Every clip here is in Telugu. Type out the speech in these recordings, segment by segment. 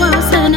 సువాసన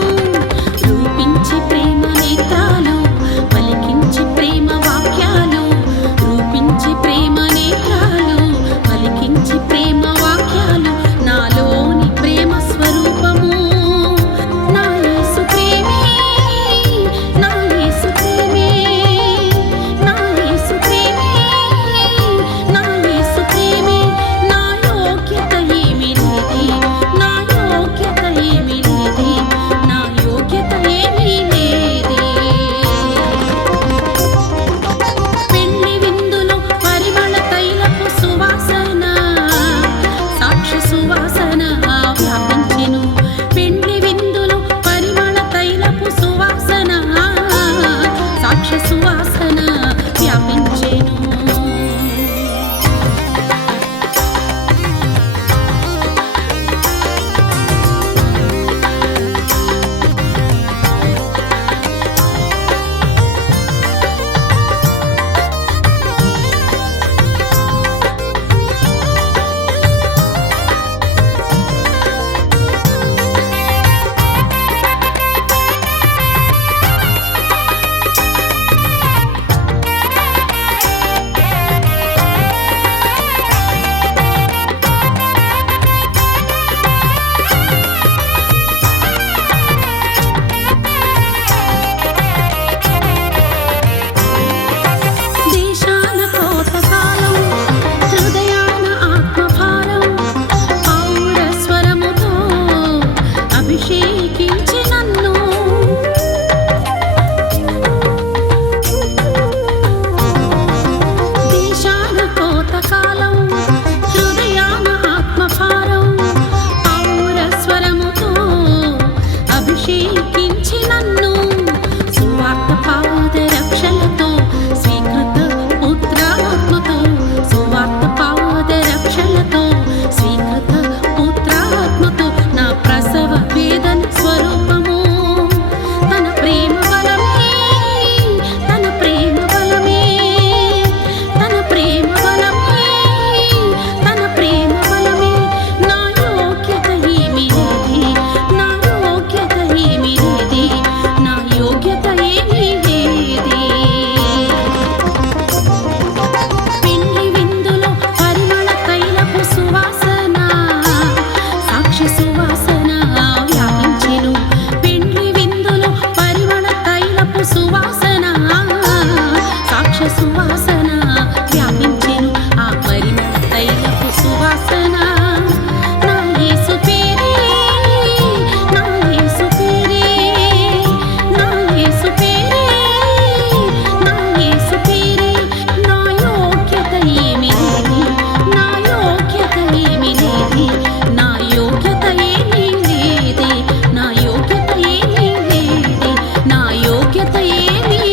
啊。నన్ను సువార్త 哎